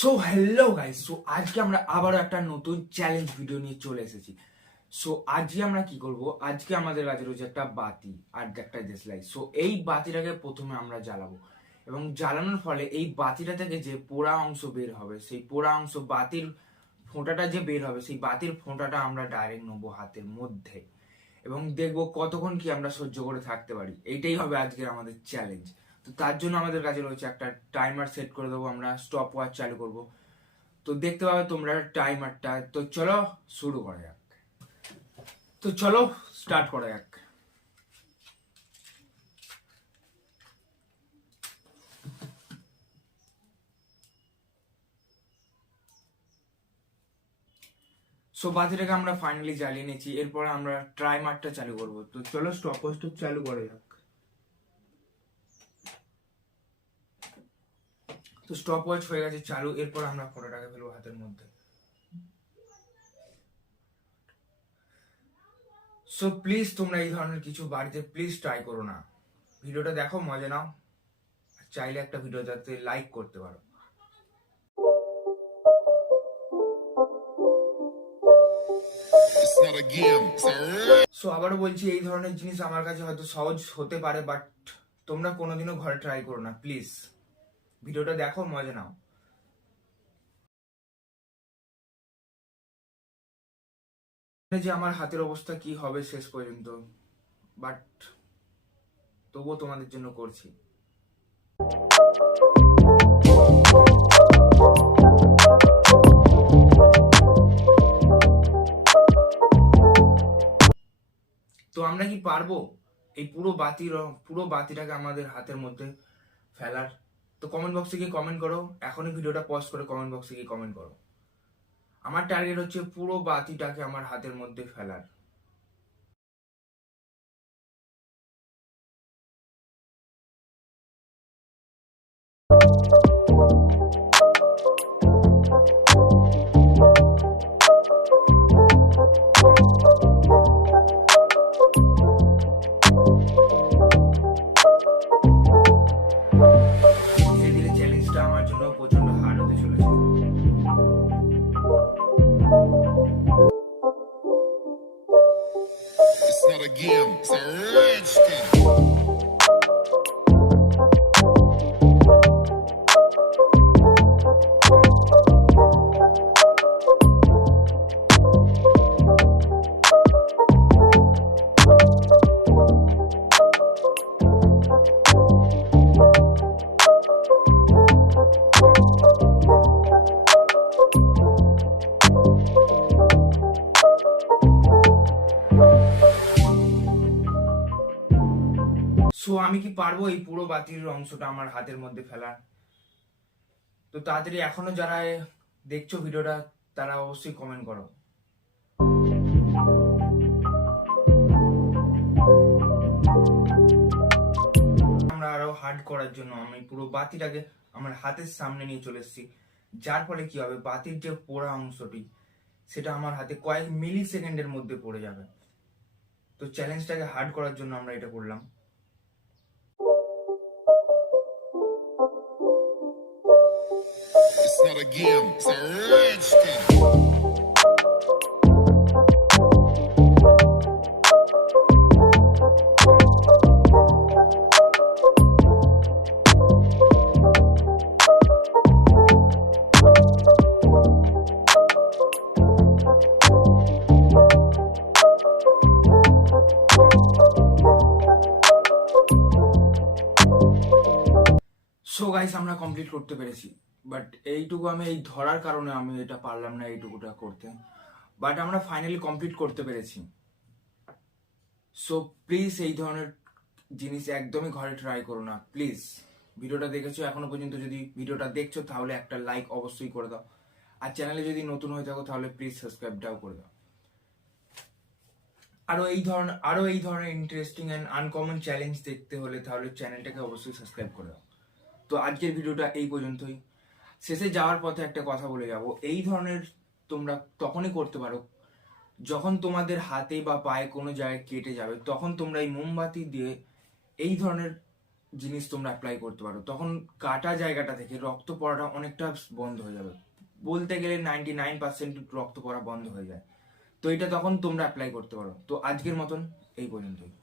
So hello guys, so আজকে আমরা আবারও একটা নতুন চ্যালেঞ্জ ভিডিও নিয়ে চলে এসেছি। সো আজকে আমরা কি করব, আজকে আমাদের কাছে রয়েছে একটা বাতি আর একটা দেশলাই। সো এই বাতিটাকে প্রথমে আমরা জ্বালাবো এবং জ্বালানোর ফলে এই বাতিটা থেকে যে পোড়া অংশ বের হবে, সেই পোড়া অংশ বাতির ফোঁটাটা যে বের হবে, সেই বাতির ফোঁটাটা আমরা ডাইরেক্ট নেবো হাতের মধ্যে এবং দেখবো কতক্ষণ কি আমরা সহ্য করে থাকতে পারি। এইটাই হবে আজকের আমাদের চ্যালেঞ্জ। তো তার জন্য আমাদের কাছে রয়েছে একটা টাইমার সেট করে দেবো, আমরা স্টপ ওয়াচ চালু করব। তো দেখতে পাবে তোমরা টাইমারটা। তো চলো শুরু করা যাক। তো চলো স্টার্ট করা যাক। সো বাতিটাকে আমরা ফাইনালি জ্বালিয়ে নিয়েছি, এরপর আমরা টাইমারটা চালু করব। তো চলো স্টপ ওয়াচটা চালু করা যাক। তো স্টপ ওয়াচ হয়ে গেছে চালু, এরপর আমরা ফটোটাকে ফেলবো হাতের মধ্যে। সো প্লিজ তোমরা এই ধরনের কিছু বাড়িতে প্লিজ ট্রাই করো না। ভিডিওটা দেখো, মজা নাও, চাইলে একটা ভিডিও যাতে লাইক করতে পারো। সো আবারও বলছি, এই ধরনের জিনিস আমার কাছে হয়তো সহজ হতে পারে, বাট তোমরা কোনোদিনও ঘরে ট্রাই করো না প্লিজ। ভিডিওটা দেখো, মজা নাও। যে আমার হাতের অবস্থা কি হবে শেষ পর্যন্ত, বাট তবুও তোমাদের জন্য করছি। তো আমরা কি পারবো এই পুরো বাতিটাকে আমাদের হাতের মধ্যে ফেলার? তো কমেন্ট বক্সে গিয়ে কমেন্ট করো, এখনই ভিডিওটা পজ করে কমেন্ট বক্সে গিয়ে কমেন্ট করো। আমার টার্গেট হচ্ছে পুরো বাতিটাকে আমার হাতের মধ্যে ফেলার। ধীরে ধীরে চ্যালেঞ্জটা আমার জন্য প্রচন্ড হার্ড হতে চলেছে। It's not a game, it's a rich thing. So আমি কি পারবো এই পুরো বাতির অংশটা আমার হাতের মধ্যে ফেলার? তো তাড়াতাড়ি এখনো যারা দেখছো ভিডিওটা, তারা অবশ্যই কমেন্ট করো। আমরা আরো হার্ড করার জন্য আমি পুরো বাতিটাকে আমার হাতের সামনে নিয়ে চলে এসেছি, যার ফলে কি হবে, বাতির যে পোড়া অংশটি সেটা আমার হাতে কয়েক মিলি সেকেন্ডের মধ্যে পড়ে যাবে। তো চ্যালেঞ্জটাকে হার্ড করার জন্য আমরা এটা করলাম। It's not a game, it's a rich thing. So guys, আমরা কমপ্লিট করতে পেরেছি, বাট এইটুকু আমি এই ধরার কারণে আমি এটা পারলাম না এইটুকুটা করতে, বাট আমরা ফাইনালি কমপ্লিট করতে পেরেছি। সো প্লিজ এই ধরনের জিনিস একদমই ঘরে ট্রাই করো না প্লিজ। ভিডিওটা দেখেছো এখনো পর্যন্ত, যদি ভিডিওটা দেখছো তাহলে একটা লাইক অবশ্যই করে দাও, আর চ্যানেলে যদি নতুন হয়ে থাকো তাহলে প্লিজ সাবস্ক্রাইবটাও করে দাও। আরো এই ধরনের ইন্টারেস্টিং অ্যান্ড আনকমন চ্যালেঞ্জ দেখতে হলে তাহলে চ্যানেলটাকে অবশ্যই সাবস্ক্রাইব করে দাও। তো আজকের ভিডিওটা এই পর্যন্তই। শেষে যাওয়ার পথে একটা কথা বলে যাব, এই ধরনের তোমরা তখনই করতে পারো যখন তোমাদের হাতে বা পায়ে কোনো জায়গায় কেটে যাবে, তখন তোমরা এই মোমবাতি দিয়ে এই ধরনের জিনিস তোমরা অ্যাপ্লাই করতে পারো, তখন কাটা জায়গাটা থেকে রক্ত পড়াটা অনেকটা বন্ধ হয়ে যাবে, বলতে গেলে 99% রক্ত পড়া বন্ধ হয়ে যায়। তো এটা তখন তোমরা অ্যাপ্লাই করতে পারো। তো আজকের মতন এই পর্যন্তই।